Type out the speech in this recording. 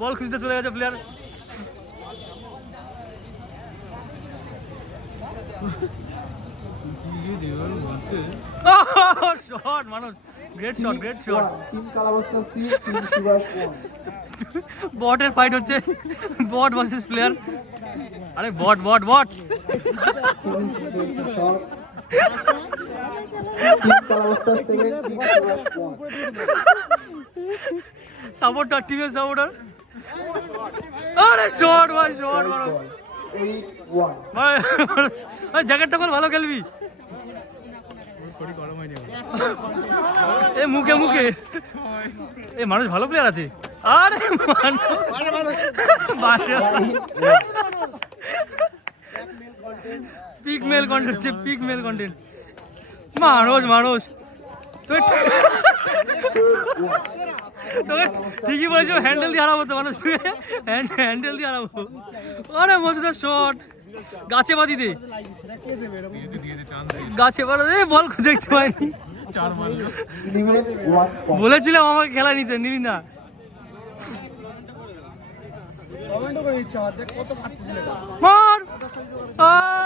বল খুঁজতে চলে গেছে প্লেয়ার। শট মানুষ, গ্রেট শট, গ্রেট শট। বটের ফাইট হচ্ছে, বট ভার্সেস প্লেয়ার। আরে বট বট বট। সাপোর্টার, টিমের সাপোর্টার। আরে শট ভাই, শট মারো ভাই, জ্যাকেটটা বল, ভালো খেলবি। এ মুখে মুখে, এ মানুষ ভালো প্লেয়ার আছে। আরে peak male content, peak male content. মানুষ মানুষ তোকে ঠিকই বলেছি, হ্যান্ডেল দিয়ে হারাবো তো মানুষ, হ্যান্ডেল দিয়ে হারাবো। আরে মজুদার শট, গাছে বাঁধি দে, গাছে বাঁধা। বল দেখতে পাইনি, বলেছিলাম আমাকে খেলা নিতে, নিলি না। মার।